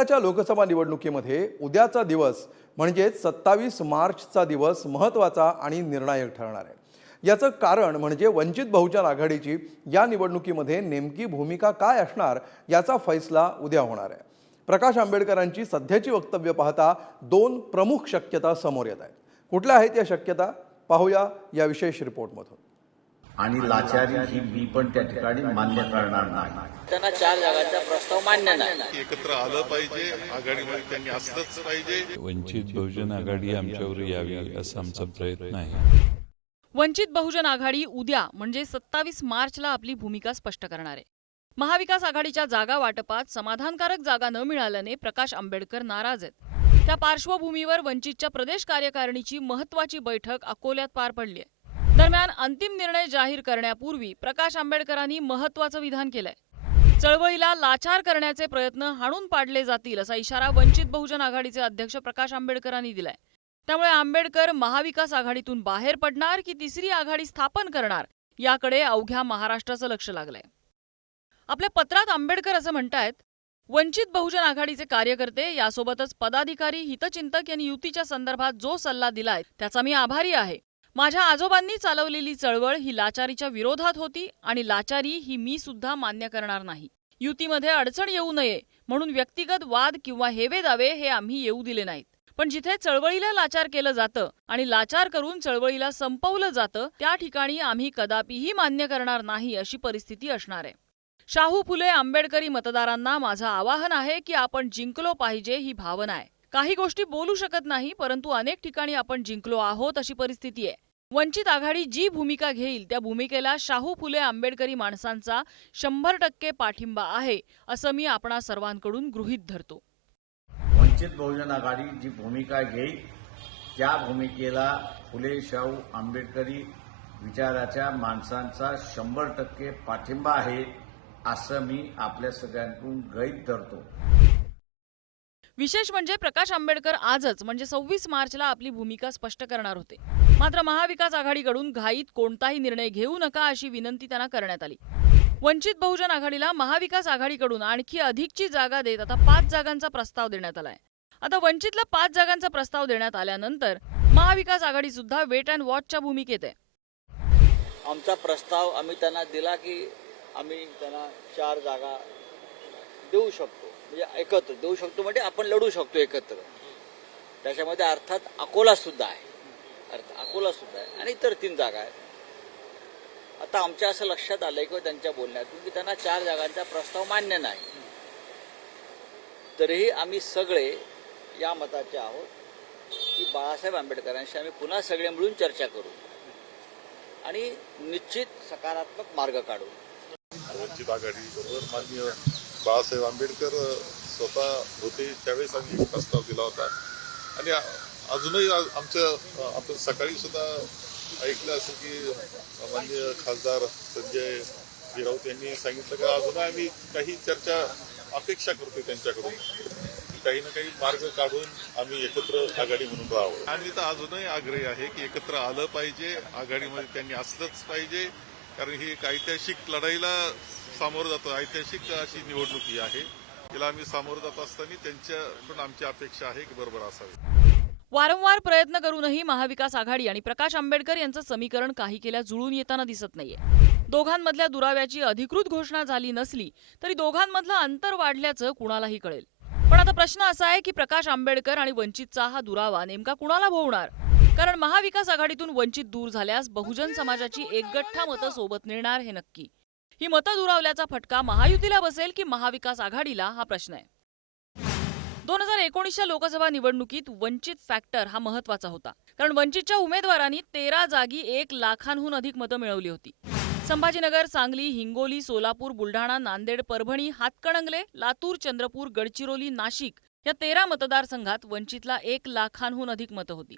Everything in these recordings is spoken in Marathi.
यंदाच्या लोकसभा निवडणुकीमध्ये उद्याचा दिवस म्हणजेच 27 मार्चचा दिवस महत्त्वाचा आणि निर्णायक ठरणार आहे। याचं कारण म्हणजे वंचित बहुजन आघाडीची या निवडणुकीमध्ये नेमकी भूमिका काय असणार याचा फैसला उद्या होणार आहे। प्रकाश आंबेडकरांची सध्याची वक्तव्य पाहता दोन प्रमुख शक्यता समोर येत आहेत। कुठल्या आहेत या शक्यता पाहूया या विशेष रिपोर्टमधून। आणि लाचारी ही मी पण त्या ठिकाणी मान्य करणार नाही। त्यांना 4 जागांचा प्रस्ताव मान्य नाही। एकत्र आलं पाहिजे, आघाडीमध्ये त्यांनी असलंच पाहिजे। वंचित बहुजन आघाडी आमच्यावर यावी असा आमचा प्रयत्न आहे। वंचित बहुजन आघाडी उद्या म्हणजे 27 मार्चला आपली भूमिका स्पष्ट करणार आहे। महाविकास आघाडीच्या जागा वाटपात समाधानकारक जागा न मिळाल्याने प्रकाश आंबेडकर नाराज आहेत। त्या पार्श्वभूमीवर वंचितच्या प्रदेश कार्यकारिणीची महत्त्वाची बैठक अकोल्यात पार पडली आहे। दरम्यान अंतिम निर्णय जाहीर करण्यापूर्वी प्रकाश आंबेडकरांनी महत्त्वाचं विधान केलंय। चळवळीला लाचार करण्याचे प्रयत्न हाणून पाडले जातील असा इशारा वंचित बहुजन आघाडीचे अध्यक्ष प्रकाश आंबेडकरांनी दिलाय। त्यामुळे आंबेडकर महाविकास आघाडीतून बाहेर पडणार की तिसरी आघाडी स्थापन करणार याकडे अवघ्या महाराष्ट्राचं लक्ष लागलंय। आपल्या पत्रात आंबेडकर असं म्हणतायत, वंचित बहुजन आघाडीचे कार्यकर्ते यासोबतच पदाधिकारी हितचिंतक यांनी युतीच्या संदर्भात जो सल्ला दिलाय त्याचा मी आभारी आहे। माझ्या आजोबांनी चालवलेली चळवळ ही लाचारीच्या विरोधात होती आणि लाचारी ही मी सुद्धा मान्य करणार नाही। युतीमध्ये अडचण येऊ नये म्हणून व्यक्तिगत वाद किंवा हेवे दावे हे आम्ही येऊ दिले नाहीत। पण जिथे चळवळीला लाचार केलं जातं आणि लाचार करून चळवळीला संपवलं जातं त्या ठिकाणी आम्ही कदापिही मान्य करणार नाही अशी परिस्थिती असणार आहे। शाहू फुले आंबेडकरी मतदारांना माझं आवाहन आहे की आपण जिंकलो पाहिजे ही भावना आहे। काही गोष्टी बोलू शकत नाही परंतु अनेक ठिकाणी आपण जिंकलो आहोत अशी परिस्थिती आहे। वंचित आघाडी जी भूमिका घेईल त्या भूमिकेला शाहू फुले आंबेडकरी माणसांचा 100% पाठिंबा आहे असं मी आपणा सर्वांकडून गृहीत धरतो। वंचित बहुजन आघाडी जी भूमिका घेईल त्या भूमिकेला फुले शाहू आंबेडकरी विचाराच्या माणसांचा 100% पाठिंबा आहे असं मी आपल्या सगळ्यांकडून गृहीत धरतो। विशेष म्हणजे प्रकाश आंबेडकर आजच म्हणजे 26 मार्चला आपली भूमिका स्पष्ट करणार होते। मात्र महाविकास आघाडीकडून घाईत कोणताही निर्णय घेऊ नका अशी विनंती त्यांना करण्यात आली। वंचित बहुजन आघाडीला महाविकास आघाडीकडून आणखी अधिकची जागा देत आता 5 जागांचा प्रस्ताव देण्यात आलाय। आता वंचितला 5 जागांचा प्रस्ताव देण्यात आल्यानंतर महाविकास आघाडी सुद्धा वेट अँड वॉचच्या भूमिकेत आहे। आमचा प्रस्ताव आम्ही त्यांना दिला की आम्ही त्यांना 4 जागा देऊ शकतो, म्हणजे एकत्र देऊ शकतो म्हणजे आपण लढू शकतो एकत्र। त्याच्यामध्ये अर्थात अकोला सुद्धा आहे आणि इतर 3 जागा आहेत। आता आमच्या असं लक्षात आलंय किंवा त्यांच्या बोलण्यातून की त्यांना 4 जागांचा प्रस्ताव मान्य नाही। तरीही आम्ही सगळे या मताचे आहोत की बाळासाहेब आंबेडकरांशी आम्ही पुन्हा सगळे मिळून चर्चा करू आणि निश्चित सकारात्मक मार्ग काढू। वंचित आघाडी बरोबर माननीय बाळासाहेब आंबेडकर स्वतः होते त्यावेळेस आम्ही प्रस्ताव दिला होता आणि अजूनही आपण सकाळी सुद्धा ऐकलं असं की माननीय खासदार संजय राऊत यांनी सांगितलं की अजूनही आम्ही काही चर्चा अपेक्षा करतोय त्यांच्याकडून, काही ना काही मार्ग काढून आम्ही एकत्र आघाडी म्हणून राहावं। आणि तर अजूनही आग्रही आहे की एकत्र आलं पाहिजे, आघाडीमध्ये त्यांनी असलंच पाहिजे, कारण ही एक ऐतिहासिक लढाईला सामोरं जातो। ऐतिहासिक अशी निवडणूक ही आहे, तिला आम्ही सामोरं जात असताना त्यांच्याकडून आमची अपेक्षा आहे की बरोबर असावी। वारंवार प्रयत्न करूनही महाविकास आघाडी आणि प्रकाश आंबेडकर यांचं समीकरण काही केल्या जुळून येताना दिसत नाहीये। दोघांमधल्या दुराव्याची अधिकृत घोषणा झाली नसली तरी दोघांमधलं अंतर वाढल्याचं कुणालाही कळेल। पण आता प्रश्न असा आहे की प्रकाश आंबेडकर आणि वंचितचा हा दुरावा नेमका कुणाला भोवणार? कारण महाविकास आघाडीतून वंचित दूर झाल्यास बहुजन समाजाची एकगठ्ठा मतं सोबत नेणार हे नक्की। ही मतं दुरावल्याचा फटका महायुतीला बसेल की महाविकास आघाडीला हा प्रश्न आहे। 2019च्या लोकसभा निवडणुकीत वंचित फॅक्टर हा महत्त्वाचा होता, कारण वंचितच्या उमेदवारांनी 13 जागी 1 लाखांहून अधिक मतं मिळवली होती। संभाजीनगर, सांगली, हिंगोली, सोलापूर, बुलढाणा, नांदेड, परभणी, हातकणंगले, लातूर, चंद्रपूर, गडचिरोली, नाशिक या 13 मतदारसंघात वंचितला 1 लाखांहून अधिक मतं होती।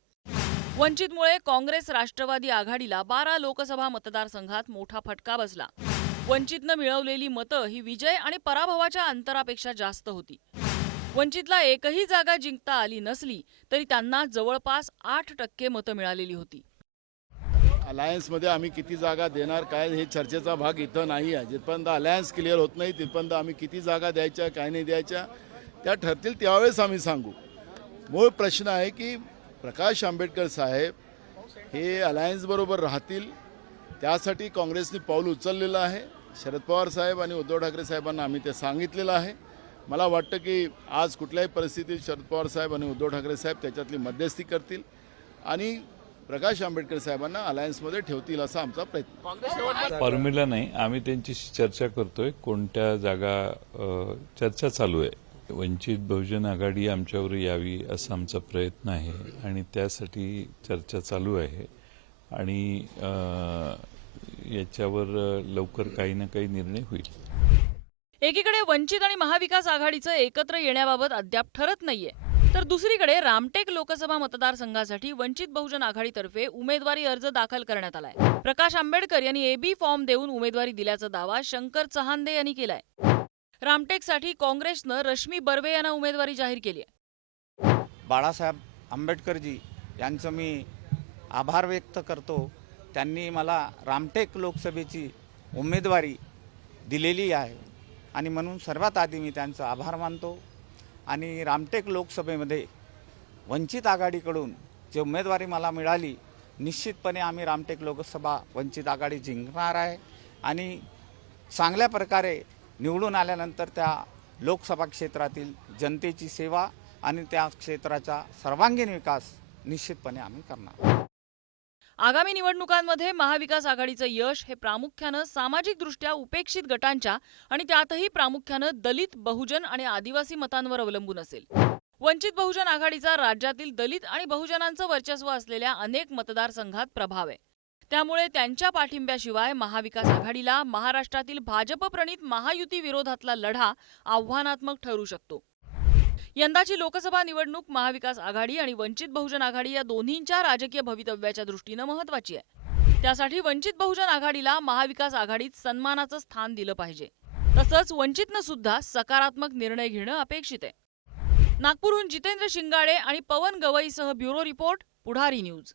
वंचितमुळे काँग्रेस राष्ट्रवादी आघाडीला 12 लोकसभा मतदारसंघात मोठा फटका बसला। वंचितनं मिळवलेली मतं ही विजय आणि पराभवाच्या अंतरापेक्षा जास्त होती। वंचितला एकही जागा जिंकता आली नसली तरी त्यांना जवळपास 8% मतं मिळालेली होती। अलायन्समध्ये आम्ही किती जागा देणार काय हे चर्चेचा भाग इथं नाही आहे। जिथपर्यंत अलायन्स क्लिअर होत नाही तिथपर्यंत आम्ही किती जागा द्यायच्या काय नाही द्यायच्या त्या ठरतील त्यावेळेस आम्ही सांगू. मूळ प्रश्न आहे की प्रकाश आंबेडकर साहेब हे अलायन्सबरोबर राहतील, त्यासाठी काँग्रेसने पाऊल उचललेलं आहे. शरद पवार साहेब आणि उद्धव ठाकरे साहेबांना आम्ही ते सांगितलेलं आहे. मला वाटतं की आज कुठल्याही परिस्थितीत शरद पवार साहेब आणि उद्धव ठाकरे साहेब त्याच्यातली मध्यस्थी करतील आणि प्रकाश आंबेडकर साहेबांना अलायन्समध्ये ठेवतील असा आमचा प्रयत्न. फॉर्म्युला नाही, आम्ही त्यांच्याशी चर्चा करतोय. कोणत्या जागा चर्चा चालू आहे. वंचित बहुजन आघाडी आमच्यावर यावी असा आमचा प्रयत्न आहे आणि त्यासाठी चर्चा चालू आहे आणि याच्यावर लवकर काही ना काही निर्णय होईल. एकीकडे वंचित आणि महाविकास आघाडीचं एकत्र येण्याबाबत अद्याप ठरत नाहीये, तर दुसरीकडे रामटेक लोकसभा मतदारसंघासाठी वंचित बहुजन आघाडीतर्फे उमेदवारी अर्ज दाखल करण्यात आलाय. प्रकाश आंबेडकर यांनी एबी फॉर्म देऊन उमेदवारी दिल्याचा दावा शंकर चहांदे यांनी केलाय. रामटेकसाठी काँग्रेसनं रश्मी बर्वे यांना उमेदवारी जाहीर केली आहे. बाळासाहेब आंबेडकरजी यांचं मी आभार व्यक्त करतो. त्यांनी मला रामटेक लोकसभेची उमेदवारी दिलेली आहे आणि म्हणून सर्वात आधी मी त्यांचा आभार मानतो. आणि रामटेक लोकसभेमध्ये वंचित आघाडीकडून जी उमेदवारी मला मिळाली, निश्चितपणे आम्ही रामटेक लोकसभा वंचित आघाडी जिंकणार आहे आणि चांगल्या प्रकारे निवडून आल्यानंतर त्या लोकसभा क्षेत्रातील जनतेची सेवा आणि त्या क्षेत्राचा सर्वांगीण विकास निश्चितपणे आम्ही करणार. आगामी निवडणुकांमध्ये महाविकास आघाडीचं यश हे प्रामुख्यानं सामाजिकदृष्ट्या उपेक्षित गटांच्या आणि त्यातही प्रामुख्यानं दलित, बहुजन आणि आदिवासी मतांवर अवलंबून असेल. वंचित बहुजन आघाडीचा राज्यातील दलित आणि बहुजनांचं वर्चस्व असलेल्या अनेक मतदारसंघात प्रभाव आहे. त्यामुळे त्यांच्या पाठिंब्याशिवाय महाविकास आघाडीला महाराष्ट्रातील भाजप प्रणित महायुती विरोधातला लढा आव्हानात्मक ठरू शकतो. यंदाची लोकसभा निवडणूक महाविकास आघाडी आणि वंचित बहुजन आघाडी या दोन्हींच्या राजकीय भवितव्याच्या दृष्टीनं महत्त्वाची आहे. त्यासाठी वंचित बहुजन आघाडीला महाविकास आघाडीत सन्मानाचं स्थान दिलं पाहिजे. तसंच वंचितनं सुद्धा सकारात्मक निर्णय घेणं अपेक्षित आहे. नागपूरहून जितेंद्र शिंगाडे आणि पवन गवईसह ब्युरो रिपोर्ट, पुढारी न्यूज.